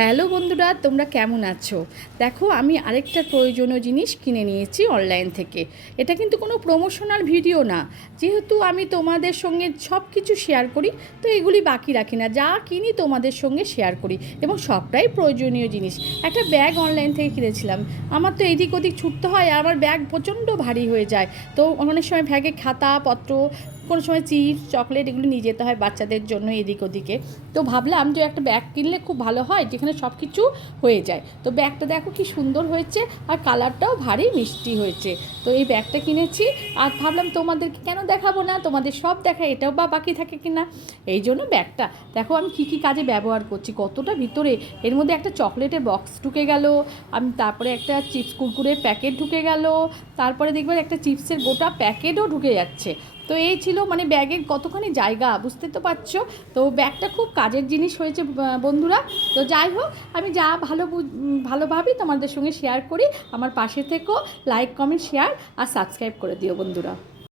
Hello বন্ধুরা, তোমরা কেমন আছো? দেখো, আমি আরেকটা প্রয়োজনীয় জিনিস কিনে নিয়েছি অনলাইন থেকে। এটা কিন্তু কোনো প্রমোশনাল ভিডিও না। যেহেতু আমি তোমাদের সঙ্গে সব কিছু শেয়ার করি, তো এগুলি বাকি রাখি না, যা কিনি তোমাদের সঙ্গে শেয়ার করি এবং সবটাই প্রয়োজনীয় জিনিস। একটা ব্যাগ অনলাইন থেকে কিনেছিলাম। আমার তো এদিক ওদিক ছুটতে হয়, আর আমার ব্যাগ প্রচণ্ড ভারী হয়ে যায়। তো অনেক সময় ব্যাগে খাতা পত্র, কোনো সময় চিপস চকলেট এগুলো নিয়ে যেতে হয় বাচ্চাদের জন্য এদিক ওদিকে। তো ভাবলাম যে একটা ব্যাগ কিনলে খুব ভালো হয়, যেখানে সব কিছু হয়ে যায়। তো ব্যাগটা দেখো কি সুন্দর হয়েছে, আর কালারটাও ভারী মিষ্টি হয়েছে। তো এই ব্যাগটা কিনেছি, আর ভাবলাম তোমাদেরকে কেন দেখাবো না, তোমাদের সব দেখা, এটাও বা বাকি থাকে কি না। এই জন্য ব্যাগটা দেখো আমি কী কী কাজে ব্যবহার করছি, কতটা ভিতরে। এর মধ্যে একটা চকলেটের বক্স ঢুকে গেল, আমি তারপরে একটা চিপস কুরকুরের প্যাকেট ঢুকে গেল, তারপরে দেখবে একটা চিপসের গোটা প্যাকেটও ঢুকে যাচ্ছে। তো এই ছিল মানে ব্যাগের কতখানি জায়গা, বুঝতে তো পারছো। তো ব্যাগটা খুব কাজের জিনিস হয়েছে বন্ধুরা। তো যাই হোক, আমি যা ভালোভাবেই তোমাদের সঙ্গে শেয়ার করি। আমার পাশে থেকো, লাইক কমেন্ট শেয়ার আর সাবস্ক্রাইব করে দিও বন্ধুরা।